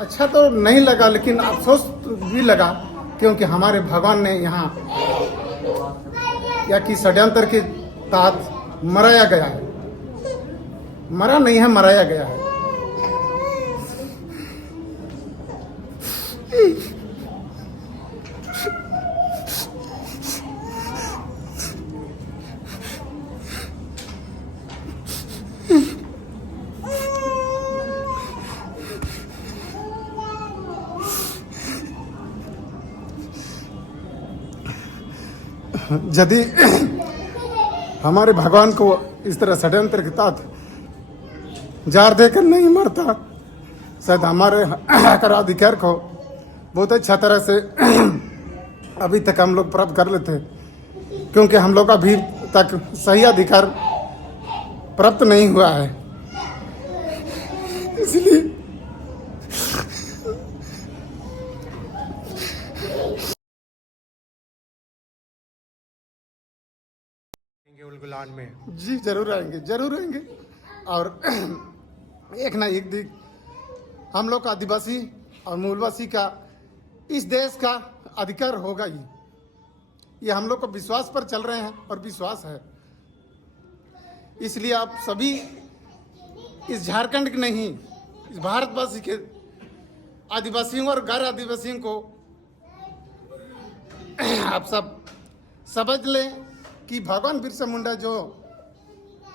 अच्छा तो नहीं लगा, लेकिन अफसोस भी लगा, क्योंकि हमारे भगवान ने यहाँ या कि षड्यंत्र के तहत मराया गया है। मरा नहीं है, मराया गया है। यदि हमारे भगवान को इस तरह षड्यंत्र के तहत जार देकर नहीं मरता, शायद हमारे हक अधिकार को बहुत अच्छा तरह से अभी तक हम लोग प्राप्त कर लेते, क्योंकि हम लोग अभी तक सही अधिकार प्राप्त नहीं हुआ है। इसलिए उलगुलान में जी जरूर आएंगे, जरूर आएंगे। और एक ना एक दिन हम लोग का आदिवासी और मूलवासी का इस देश का अधिकार होगा ही। ये हम लोग को विश्वास पर चल रहे हैं और विश्वास है। इसलिए आप सभी इस झारखंड के नहीं, इस भारतवासी के आदिवासियों और गैर आदिवासियों को आप सब समझ लें कि भगवान बिरसा मुंडा जो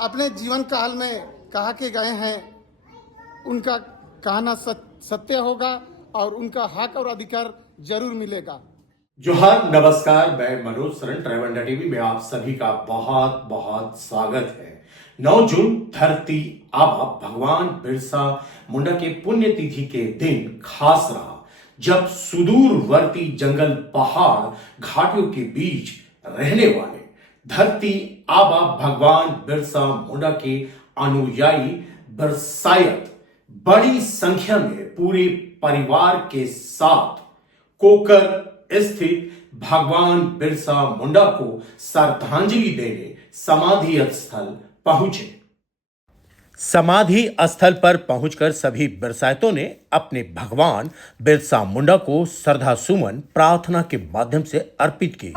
अपने जीवन काल में कहा के गए हैं, उनका कहना सत्य होगा और उनका हक और अधिकार जरूर मिलेगा। जोहार, नमस्कार। मैं Manoj Saran, travel India TV में आप सभी का बहुत बहुत स्वागत है। 9 जून धरती आबा भगवान बिरसा मुंडा के पुण्यतिथि के दिन खास रहा, जब सुदूरवर्ती जंगल, पहाड़, घाटियों के बीच रहने वाले धरती आबा भगवान बिरसा मुंडा के अनुयायी बरसायत बड़ी संख्या में पूरे परिवार के साथ कोकर स्थित भगवान बिरसा मुंडा को श्रद्धांजलि देने समाधि स्थल पहुंचे। समाधि स्थल पर पहुंचकर सभी बिरसायतों ने अपने भगवान बिरसा मुंडा को श्रद्धा सुमन प्रार्थना के माध्यम से अर्पित की।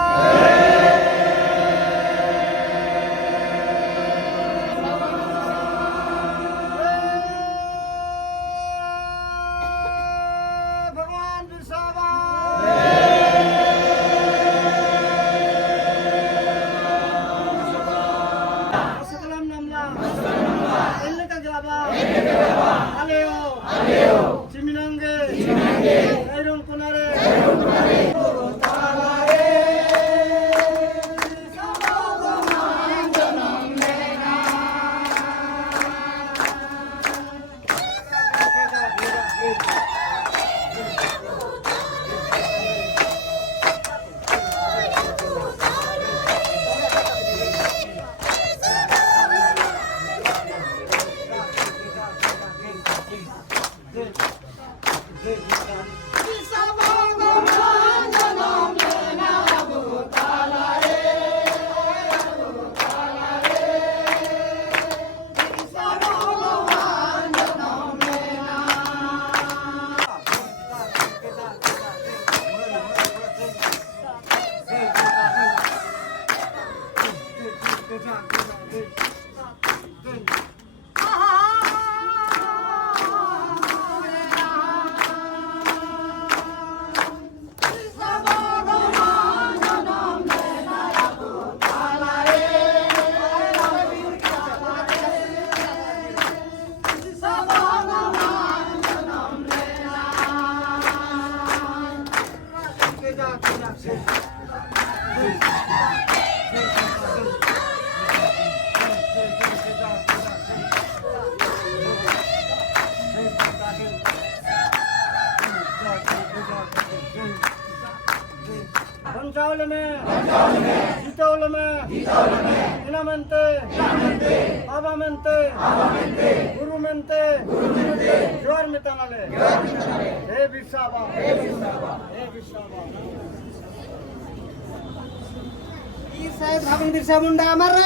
भगवान बिरसा मुंडा हमारे,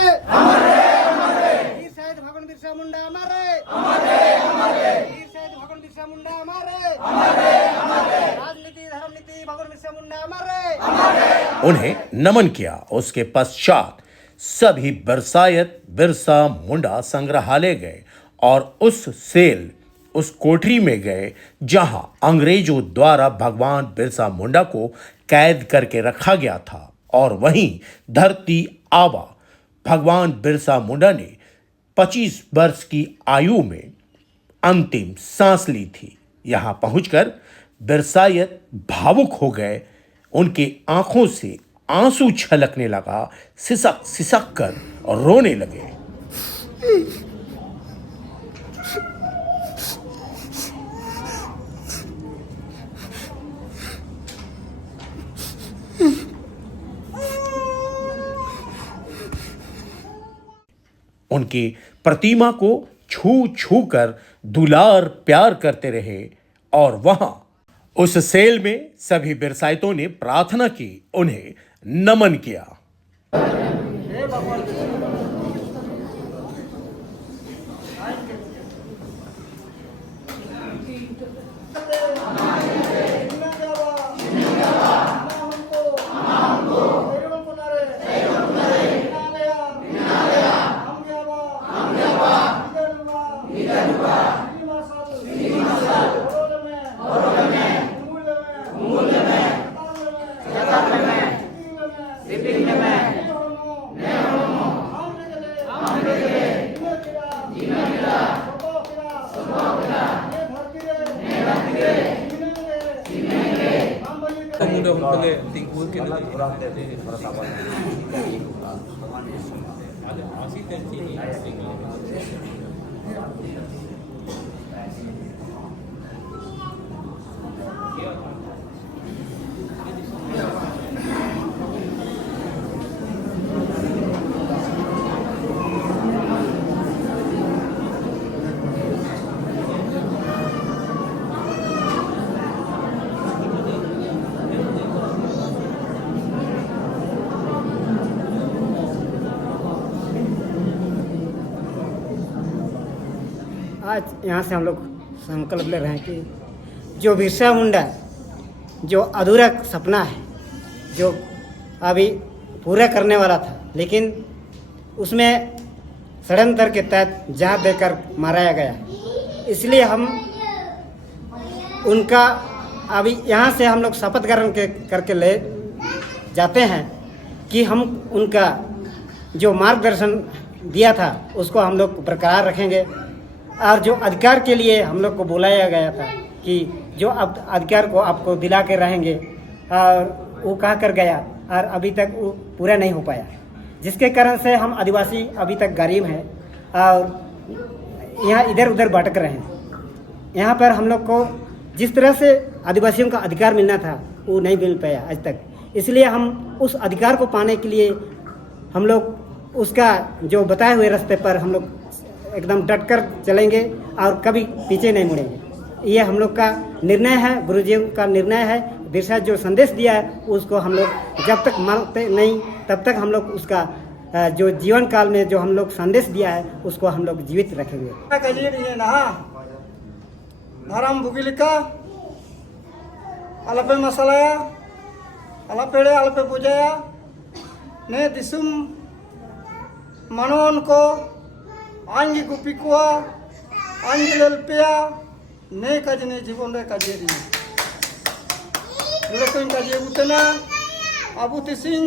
भगवान बिरसा मुंडा हमारे, भगवान बिरसा मुंडा हमारे। उन्हें नमन किया। उसके पश्चात सभी बिरसा मुंडा संग्रहालय गए और उस कोठरी में गए जहां अंग्रेजों द्वारा भगवान बिरसा मुंडा को कैद करके रखा गया था। और वहीं धरती आबा भगवान बिरसा मुंडा ने 25 वर्ष की आयु में अंतिम सांस ली थी। यहां पहुंचकर बिरसायत भावुक हो गए। उनके आंखों से आंसू छलकने लगा, सिसक सिसक कर और रोने लगे। उनकी प्रतिमा को छू छू कर दुलार प्यार करते रहे। और वहां उस सेल में सभी बिरसायतों ने प्रार्थना की, उन्हें नमन किया। आज यहाँ से हम लोग संकल्प ले रहे हैं कि जो बिरसा मुंडा जो अधूरा सपना है, जो अभी पूरा करने वाला था, लेकिन उसमें षड्यंत्र के तहत जान देकर माराया गया। इसलिए हम उनका अभी यहाँ से हम लोग शपथ ग्रहण करके ले जाते हैं कि हम उनका जो मार्गदर्शन दिया था उसको हम लोग बरकरार रखेंगे। और जो अधिकार के लिए हम लोग को बुलाया गया था कि जो अब अधिकार को आपको दिला के रहेंगे, और वो कहा कर गया और अभी तक वो पूरा नहीं हो पाया, जिसके कारण से हम आदिवासी अभी तक गरीब हैं और यहाँ इधर उधर भटक रहे हैं। यहाँ पर हम लोग को जिस तरह से आदिवासियों का अधिकार मिलना था वो नहीं मिल पाया आज तक। इसलिए हम उस अधिकार को पाने के लिए हम लोग उसका जो बताए हुए रास्ते पर हम लोग एकदम डट कर चलेंगे और कभी पीछे नहीं मुड़ेंगे। ये हम लोग का निर्णय है, गुरुजी का निर्णय है। बिरसा जो संदेश दिया है उसको हम लोग जब तक मानते नहीं तब तक हम लोग उसका जो जीवन काल में जो हम लोग संदेश दिया है उसको हम लोग जीवित रखेंगे। धर्म बुगिलिका अलपे मसलाया अलपेड़े अलपे पूजाया ने दिसुम मनोन को आंगी गुपी कुआ आंगी ललपिया ने कजने जीवन रे कजेरी लुकोइन कजे उतना अबू तिसिंग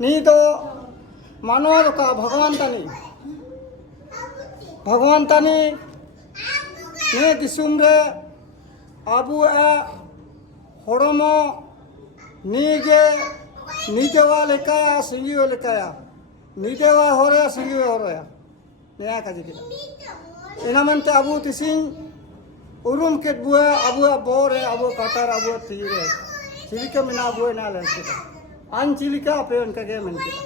नी तो मानव का भगवान तानी ने दिसुम रे अबू होड़मो नीगे नीजेवा लेकाया सिंगियो लेकाया नीजेवा हो रहा सिंगियो हो रहा नया काजी किला इना मनते अबू तिसिंग उरुम के बुआ अबू बोरे अबू कटर अबू तीरे चिलिका मिना अबू ना लंकिता अन चिलिका पे उनका के मन किला।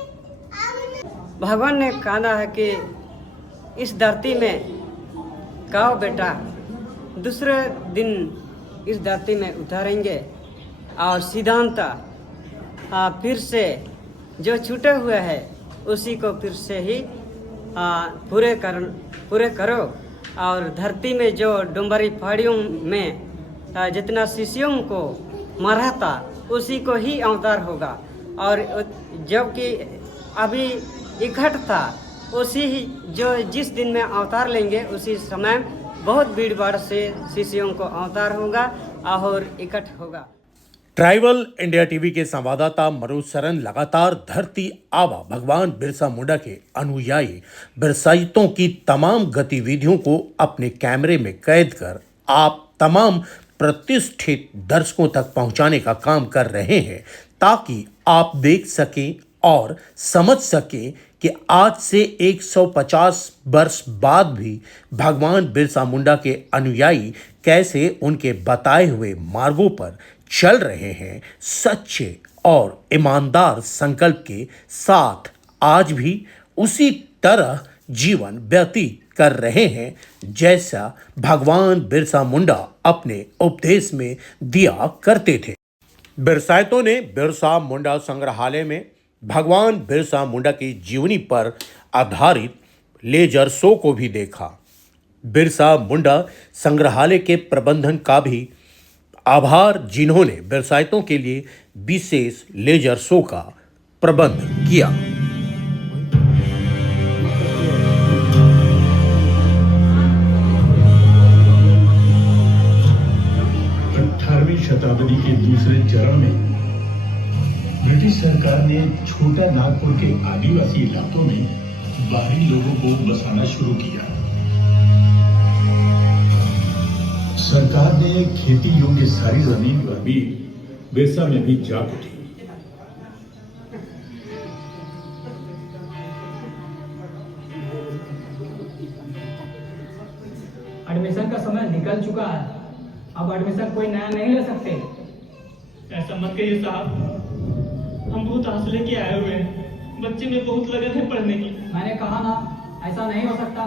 भगवान ने कहा है कि इस धरती में गाओ बेटा दूसरे दिन इस धरती में उतारेंगे और सिद्धांत फिर से जो छूटे हुए है उसी को फिर से ही पूरे करो। और धरती में जो डुम्बरी पहाड़ियों में जितना शिष्यों को मारा था उसी को ही अवतार होगा। और जबकि अभी इकट्ठ था, उसी ही जो जिस दिन में अवतार लेंगे उसी समय बहुत भीड़ भाड़ से शिष्यों को अवतार होगा और इकट्ठ होगा। ट्राइबल इंडिया टीवी के संवाददाता मनोज सरन लगातार धरती आबा भगवान बिरसा मुंडा के अनुयायी बिरसाइतों की तमाम गतिविधियों को अपने कैमरे में कैद कर आप तमाम प्रतिष्ठित दर्शकों तक पहुंचाने का काम कर रहे हैं, ताकि आप देख सकें और समझ सकें कि आज से 150 वर्ष बाद भी भगवान बिरसा मुंडा के अनुयायी कैसे उनके बताए हुए मार्गों पर चल रहे हैं, सच्चे और ईमानदार संकल्प के साथ आज भी उसी तरह जीवन व्यतीत कर रहे हैं जैसा भगवान बिरसा मुंडा अपने उपदेश में दिया करते थे। बिरसाइतों ने बिरसा मुंडा संग्रहालय में भगवान बिरसा मुंडा की जीवनी पर आधारित लेजर शो को भी देखा। बिरसा मुंडा संग्रहालय के प्रबंधन का भी आभार, जिन्होंने बिरसाइतों के लिए विशेष लेजर शो का प्रबंध किया। 18वीं शताब्दी के दूसरे चरण में ब्रिटिश सरकार ने छोटा नागपुर के आदिवासी इलाकों में बाहरी लोगों को बसाना शुरू किया। सरकार ने खेती योग्य सारी जमीन पर भी बिरसा में भी जाग उठी। एडमिशन का समय निकल चुका है, अब एडमिशन कोई नया नहीं ले सकते। ऐसा मत कहिए साहब, हम बहुत आस लेके आए हुए हैं, बच्चे में बहुत लगन है पढ़ने की। मैंने कहा ना, ऐसा नहीं हो सकता,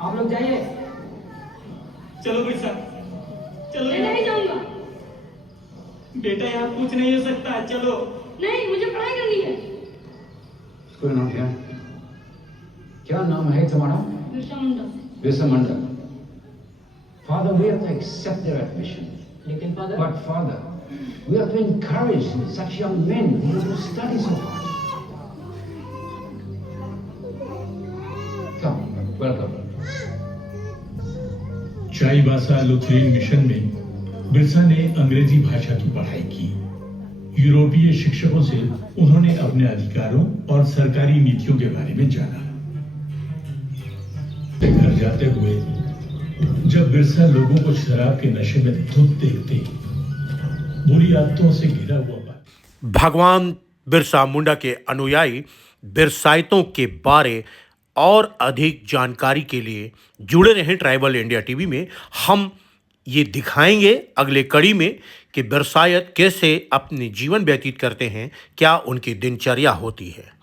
आप लोग जाइए। चलो बेटा, चलो। मैं नहीं जाऊंगा। बेटा यहाँ कुछ नहीं हो सकता, चलो। नहीं, मुझे पढ़ाई करनी है। कोई नाम क्या? क्या नाम है तुम्हारा? Birsa Munda. Birsa Munda. Father, we have to accept their admission. लेकिन father, But Father, we have to encourage such young men who want to study so hard. Come, welcome. Chaibasa Lutheran mission में बिरसा ने अंग्रेजी भाषा की पढ़ाई की। यूरोपीय शिक्षकों से उन्होंने अपने अधिकारों और सरकारी नीतियों के बारे में जाना। घर जाते हुए जब बिरसा लोगों को शराब के नशे में धुत देखते, बुरी आदतों से घिरा हुआ भगवान बिरसा मुंडा के अनुयायी बिरसाइतों के बारे और अधिक जानकारी के लिए जुड़े रहें ट्राइबल इंडिया टीवी में। हम ये दिखाएंगे अगले कड़ी में कि बिरसायत कैसे अपनी जीवन व्यतीत करते हैं, क्या उनकी दिनचर्या होती है।